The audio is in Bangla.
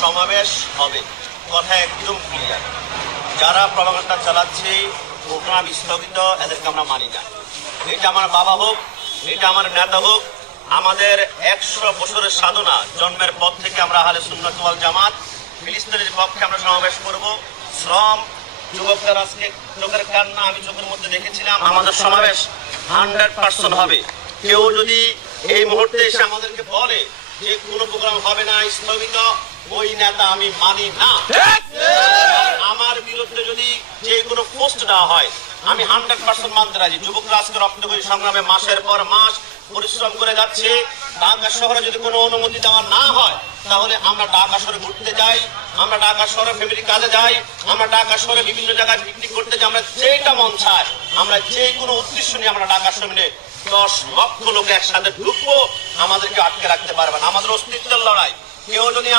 সমাবেশ হবে, কথা একদম ক্লিয়ার। যারা প্রপাগান্ডা চালাচ্ছে প্রোগ্রাম স্থগিত, এদেরকে আমরা মানি না। এটা আমার বাবা হোক, এটা আমার নেতা হোক, আমাদের 100 বছরের সাধনা, জন্মের পর থেকে আমরা আহলে সুন্নাত ওয়াল জামাত ফিলিস্তিনের পক্ষে আমরা সমাবেশ করব। শ্রম যুবকদের আজকে চোখের কান্না আমি চোখের মধ্যে দেখেছিলাম। আমাদের সমাবেশ 100% হবে। কেউ যদি এই মুহূর্তে এসে আমাদেরকে বলে যে কোনো প্রোগ্রাম হবে না, স্থগিত, ওই নেতা আমি মানি না। আমার বিরুদ্ধে যদি যে কোনো পোস্ট দেওয়া হয়, আমি 100% মানতে রাজি। যুবকরা আজকে রক্ত করে সংগ্রামে মাসের পর মাস পরিশ্রম করে যাচ্ছে। ঢাকা শহরে যদি কোনো অনুমতি দেওয়া না হয়, তাহলে আমরা ঢাকা শহরে ঘুরতে যাই, আমরা ঢাকা শহরে ফ্যামিলি কাজে যাই, আমরা ঢাকা শহরে বিভিন্ন জায়গায় পিকনিক করতে যাই। আমরা যেটা মন চায়, আমরা যে কোনো উদ্দেশ্য নিয়ে আমরা ঢাকা শহরে 10 লক্ষ লোক একসাথে ঢুকবো, আমাদেরকে আটকে রাখতে পারবে না। আমাদের অস্তিত্বের লড়াই। কেউ যদি